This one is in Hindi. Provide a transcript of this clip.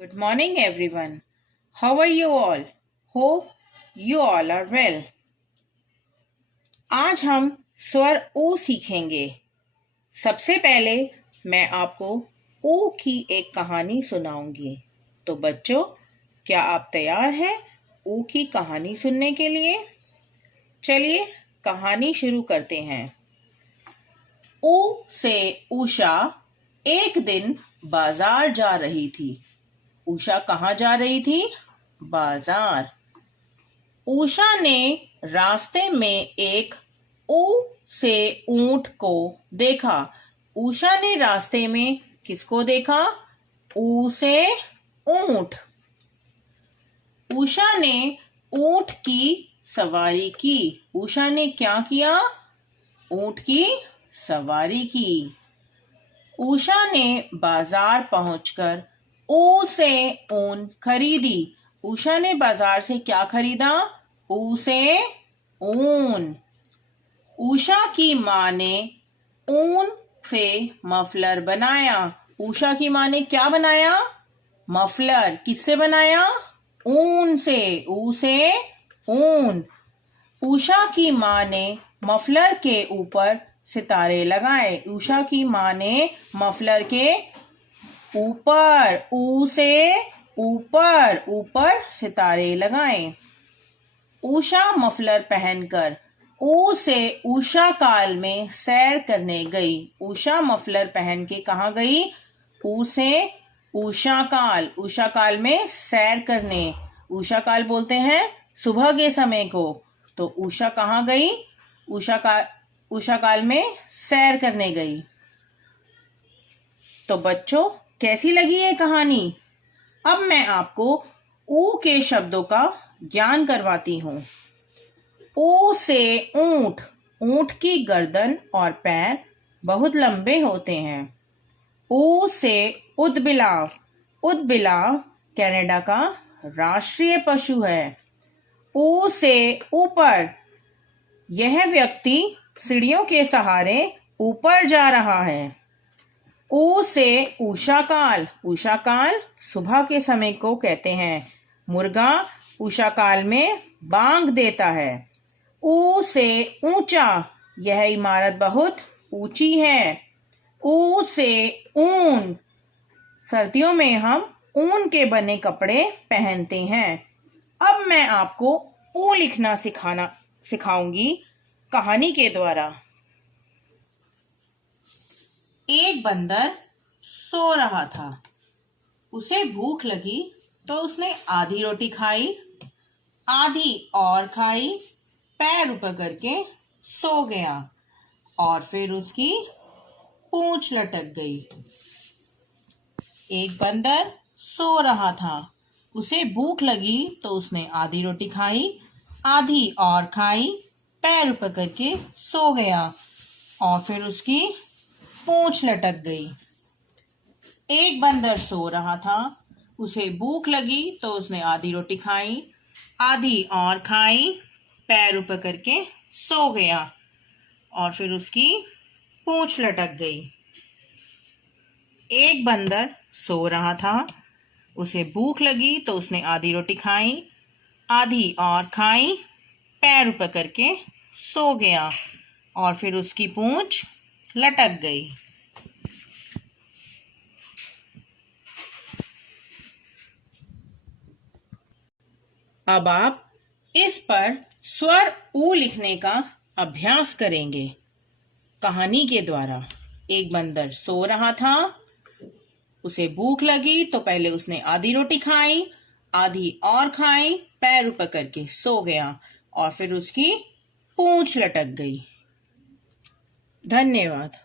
Good morning, everyone. How are you all? Hope you all are well. आज हम स्वर ऊ सीखेंगे। सबसे पहले मैं आपको ऊ की एक कहानी सुनाऊंगी। तो बच्चों, क्या आप तैयार हैं ऊ की कहानी सुनने के लिए? चलिए कहानी शुरू करते हैं। ऊ से उषा एक दिन बाजार जा रही थी। उषा कहाँ जा रही थी? बाजार। उषा ने रास्ते में एक ऊ से ऊंट को देखा। उषा ने रास्ते में किसको देखा? ऊ से ऊंट। उषा ने ऊंट की सवारी की। उषा ने क्या किया? ऊंट की सवारी की। उषा ने बाजार पहुंचकर ऊ से ऊन खरीदी। उषा ने बाजार से क्या खरीदा? ऊ से ऊन। उषा की माँ ने ऊन से मफलर बनाया। उषा की माँ ने क्या बनाया? मफलर। किससे बनाया? ऊन से। ऊ से ऊन। उषा की माँ ने मफलर के ऊपर सितारे लगाए। उषा की माँ ने मफलर के ऊपर, ऊ से ऊपर, ऊपर सितारे लगाए। उषा मफलर पहनकर ऊ से उषा काल में सैर करने गई। उषा मफलर पहन के कहाँ गई? ऊ से उषा काल। उषा काल में सैर करने। उषा काल बोलते हैं सुबह के समय को। तो उषा कहाँ गई? उषा काल में सैर करने गई। तो बच्चों, कैसी लगी ये कहानी? अब मैं आपको ऊ के शब्दों का ज्ञान करवाती हूँ। ऊ से ऊंट। ऊंट की गर्दन और पैर बहुत लंबे होते हैं। ऊ से ऊदबिलाव। ऊदबिलाव कनाडा का राष्ट्रीय पशु है। ऊ से ऊपर। यह व्यक्ति सीढ़ियों के सहारे ऊपर जा रहा है। ऊ से उषा काल। उषा काल सुबह के समय को कहते हैं। मुर्गा उषा काल में बांग देता है। ऊ से ऊंचा। यह इमारत बहुत ऊंची है। ऊ से ऊन। सर्दियों में हम ऊन के बने कपड़े पहनते हैं। अब मैं आपको ऊ लिखना सिखाऊंगी कहानी के द्वारा। एक बंदर सो रहा था। उसे भूख लगी तो उसने आधी रोटी खाई, आधी और खाई, पैर ऊपर करके सो गया और फिर उसकी पूंछ लटक गई। एक बंदर सो रहा था। उसे भूख लगी तो उसने आधी रोटी खाई, आधी और खाई, पैर ऊपर करके सो गया और फिर उसकी पूंछ लटक गई। एक बंदर सो रहा था। उसे भूख लगी तो उसने आधी रोटी खाई, आधी और खाई, पैर ऊपर करके सो गया और फिर उसकी पूंछ लटक गई। एक बंदर सो रहा था। उसे भूख लगी तो उसने आधी रोटी खाई, आधी और खाई, पैर ऊपर करके सो गया और फिर उसकी पूंछ लटक गई। अब आप इस पर स्वर ऊ लिखने का अभ्यास करेंगे कहानी के द्वारा। एक बंदर सो रहा था। उसे भूख लगी तो पहले उसने आधी रोटी खाई, आधी और खाई, पैर ऊपर करके सो गया और फिर उसकी पूंछ लटक गई। धन्यवाद।